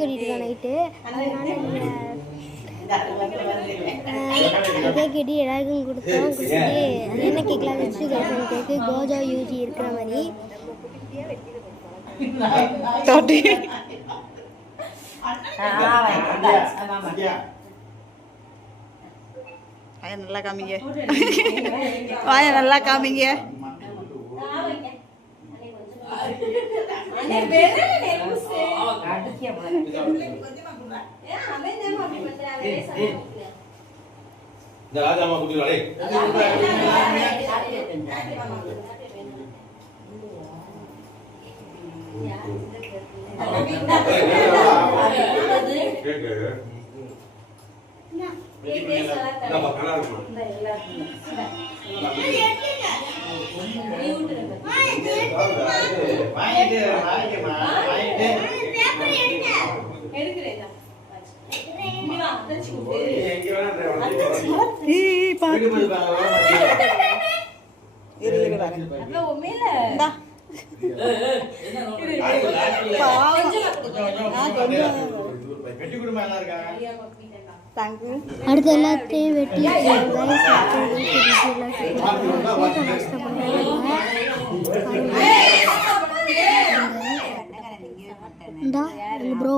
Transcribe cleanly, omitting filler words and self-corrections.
கட்டிட்டு இருக்கா நைட்டு. அதனால கேக் கட்டி எல்லாருக்கும் கொடுத்துட்டு அது என்ன கேட்கலாம் வச்சு கேக்கு கோஜா யூஜி இருக்கிற மாதிரி நல்லா காமிங்க. வாய நல்லா காமிங்க. அடுத்து எல்லாத்தையும் வெட்டி ப்ரோ